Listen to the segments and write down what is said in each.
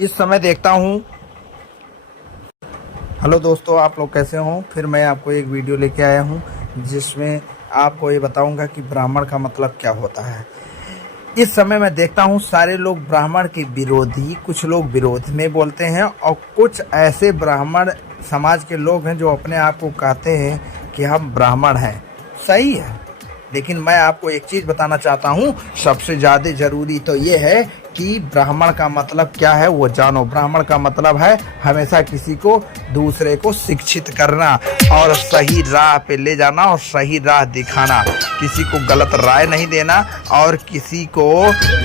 इस समय देखता हूँ। हेलो दोस्तों, आप लोग कैसे हो? फिर मैं आपको एक वीडियो लेके आया हूँ जिसमें आपको ये बताऊंगा कि ब्राह्मण का मतलब क्या होता है। इस समय मैं देखता हूँ सारे लोग ब्राह्मण के विरोधी, कुछ लोग विरोध में बोलते हैं और कुछ ऐसे ब्राह्मण समाज के लोग हैं जो अपने आप को कहते हैं कि हम ब्राह्मण हैं। सही है, लेकिन मैं आपको एक चीज़ बताना चाहता हूँ, सबसे ज़्यादा ज़रूरी तो ये है कि ब्राह्मण का मतलब क्या है वो जानो। ब्राह्मण का मतलब है हमेशा किसी को, दूसरे को शिक्षित करना और सही राह पे ले जाना और सही राह दिखाना, किसी को गलत राय नहीं देना और किसी को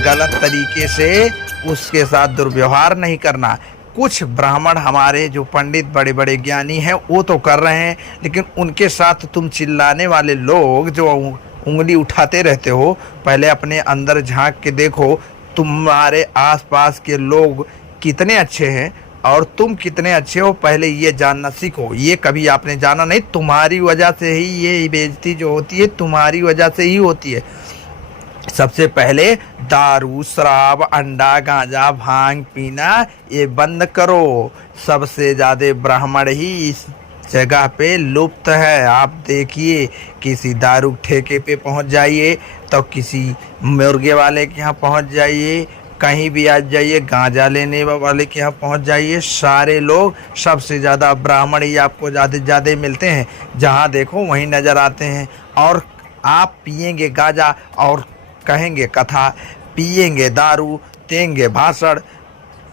गलत तरीके से उसके साथ दुर्व्यवहार नहीं करना। कुछ ब्राह्मण हमारे जो पंडित बड़े बड़े ज्ञानी हैं वो तो कर रहे हैं, लेकिन उनके साथ तुम चिल्लाने वाले लोग जो उंगली उठाते रहते हो, पहले अपने अंदर झांक के देखो तुम्हारे आसपास के लोग कितने अच्छे हैं और तुम कितने अच्छे हो। पहले ये जानना सीखो। ये कभी आपने जाना नहीं, तुम्हारी वजह से ही ये बेइज्जती जो होती है तुम्हारी वजह से ही होती है। सबसे पहले दारू, शराब, अंडा, गांजा, भांग पीना ये बंद करो। सबसे ज़्यादा ब्राह्मण ही इस जगह पे लुप्त है। आप देखिए, किसी दारू ठेके पे पहुंच जाइए तो किसी मुर्गे वाले के यहाँ पहुंच जाइए, कहीं भी आ जाइए, गांजा लेने वाले के यहाँ पहुंच जाइए, सारे लोग सबसे ज़्यादा ब्राह्मण ही आपको ज़्यादा मिलते हैं। जहाँ देखो वहीं नज़र आते हैं। और आप पिएंगे गांजा और कहेंगे कथा, पिएंगे दारू, देंगे भाषण,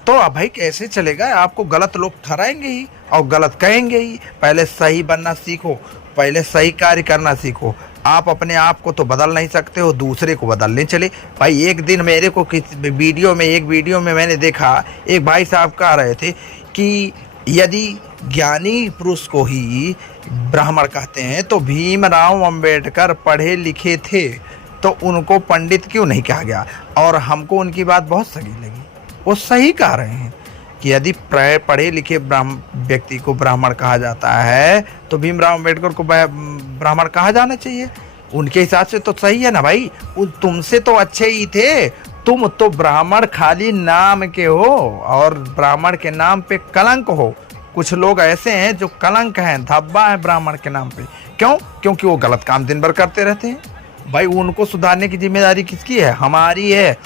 तो अब भाई कैसे चलेगा? आपको गलत लोग ठहराएंगे ही और गलत कहेंगे ही। पहले सही बनना सीखो, पहले सही कार्य करना सीखो। आप अपने आप को तो बदल नहीं सकते हो, दूसरे को बदलने चले। भाई एक दिन मेरे को एक वीडियो में मैंने देखा, एक भाई साहब कह रहे थे कि यदि ज्ञानी पुरुष को ही ब्राह्मण कहते हैं तो भीमराव अंबेडकर पढ़े लिखे थे, तो उनको पंडित क्यों नहीं कहा गया? और हमको उनकी बात बहुत सही लगी। वो सही कह रहे हैं कि यदि पढ़े लिखे व्यक्ति को ब्राह्मण कहा जाता है तो भीमराव अंबेडकर को ब्राह्मण कहा जाना चाहिए। उनके हिसाब से तो सही है ना भाई। तुमसे तो अच्छे ही थे। तुम तो ब्राह्मण खाली नाम के हो और ब्राह्मण के नाम पे कलंक हो। कुछ लोग ऐसे हैं जो कलंक हैं, धब्बा है ब्राह्मण के नाम पे। क्यों? क्योंकि वो गलत काम दिन भर करते रहते हैं। भाई उनको सुधारने की जिम्मेदारी किसकी है? हमारी है।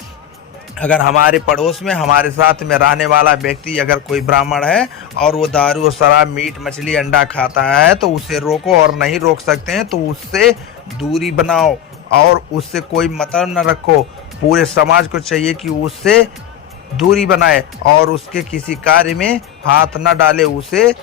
अगर हमारे पड़ोस में, हमारे साथ में रहने वाला व्यक्ति अगर कोई ब्राह्मण है और वो दारू और शराब, मीट मछली, अंडा खाता है तो उसे रोको, और नहीं रोक सकते हैं तो उससे दूरी बनाओ और उससे कोई मतलब न रखो। पूरे समाज को चाहिए कि उससे दूरी बनाए और उसके किसी कार्य में हाथ न डाले, उसे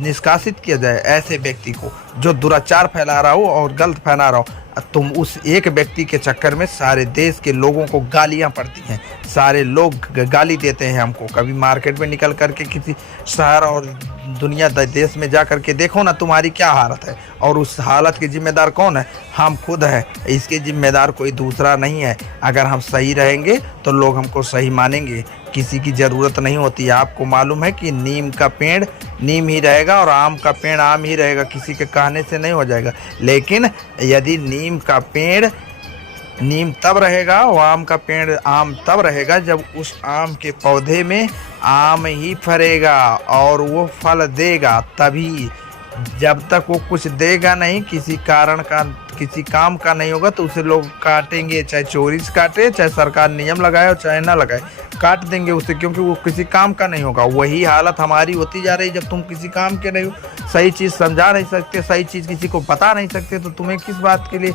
निष्कासित किया जाए। ऐसे व्यक्ति को जो दुराचार फैला रहा हो और गलत फैला रहा हो। तुम उस एक व्यक्ति के चक्कर में सारे देश के लोगों को गालियां पड़ती हैं, सारे लोग गाली देते हैं हमको। कभी मार्केट में निकल करके किसी शहर और दुनिया देश में जा करके देखो ना तुम्हारी क्या हालत है, और उस हालत के जिम्मेदार कौन है? हम खुद हैं। इसके जिम्मेदार कोई दूसरा नहीं है। अगर हम सही रहेंगे तो लोग हमको सही मानेंगे। किसी की ज़रूरत नहीं होती है। आपको मालूम है कि नीम का पेड़ नीम ही रहेगा और आम का पेड़ आम ही रहेगा, किसी के कहने से नहीं हो जाएगा। लेकिन यदि नीम का पेड़ नीम तब रहेगा और आम का पेड़ आम तब रहेगा जब उस आम के पौधे में आम ही फरेगा और वो फल देगा तभी। जब तक वो कुछ देगा नहीं, किसी कारण का, किसी काम का नहीं होगा तो उसे लोग काटेंगे। चाहे चोरी से काटे, चाहे सरकार नियम लगाए और चाहे ना लगाए, काट देंगे उसे, क्योंकि वो किसी काम का नहीं होगा। वही हालत हमारी होती जा रही। जब तुम किसी काम के नहीं हो, सही चीज़ समझा नहीं सकते, सही चीज़ किसी को बता नहीं सकते, तो तुम्हें किस बात के लिए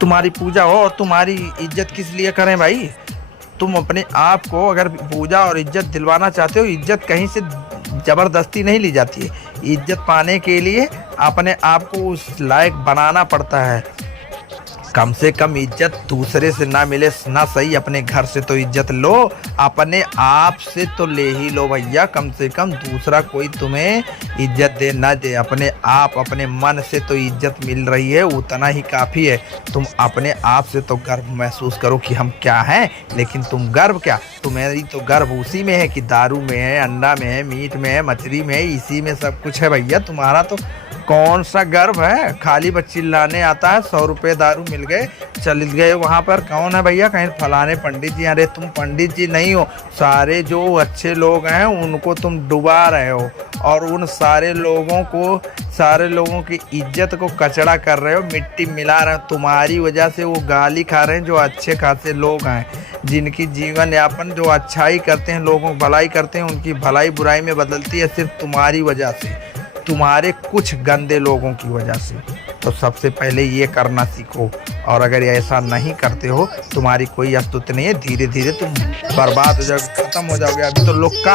तुम्हारी पूजा हो और तुम्हारी इज्जत किस लिए करें भाई? तुम अपने आप को अगर पूजा और इज्जत दिलवाना चाहते हो, इज्जत कहीं से ज़बरदस्ती नहीं ली जाती है। इज्जत पाने के लिए अपने आप को उस लायक बनाना पड़ता है। कम से कम इज्जत दूसरे से ना मिले ना सही, अपने घर से तो इज्जत लो, अपने आप से तो ले ही लो भैया। कम से कम दूसरा कोई तुम्हें इज्जत दे ना दे, अपने आप, अपने मन से तो इज्जत मिल रही है, उतना ही काफ़ी है। तुम अपने आप से तो गर्व महसूस करो कि हम क्या हैं, लेकिन तुम गर्व क्या? तुम्हारी तो गर्व उसी में है कि दारू में है, अंडा में है, मीट में है, मछली में है, इसी में सब कुछ है भैया। तुम्हारा तो कौन सा गर्व है, खाली बस चिल्लाने आता है। 100 रुपये दारू मिल गए, चल गए वहाँ पर। कौन है भैया, कहीं फलाने पंडित जी। अरे तुम पंडित जी नहीं हो, सारे जो अच्छे लोग हैं उनको तुम डुबा रहे हो और उन सारे लोगों की इज्जत को कचड़ा कर रहे हो, मिट्टी मिला रहे हो। तुम्हारी वजह से वो गाली खा रहे हैं जो अच्छे खासे लोग हैं, जिनकी जीवन यापन जो अच्छाई करते हैं, लोगों की भलाई करते हैं, उनकी भलाई बुराई में बदलती है सिर्फ तुम्हारी वजह से, तुम्हारे कुछ गंदे लोगों की वजह से। तो सबसे पहले ये करना सीखो, और अगर ऐसा नहीं करते हो तुम्हारी कोई अस्तित्व नहीं है, धीरे धीरे तुम बर्बाद हो जाओगे, खत्म हो जाओगे। अभी तो लोग का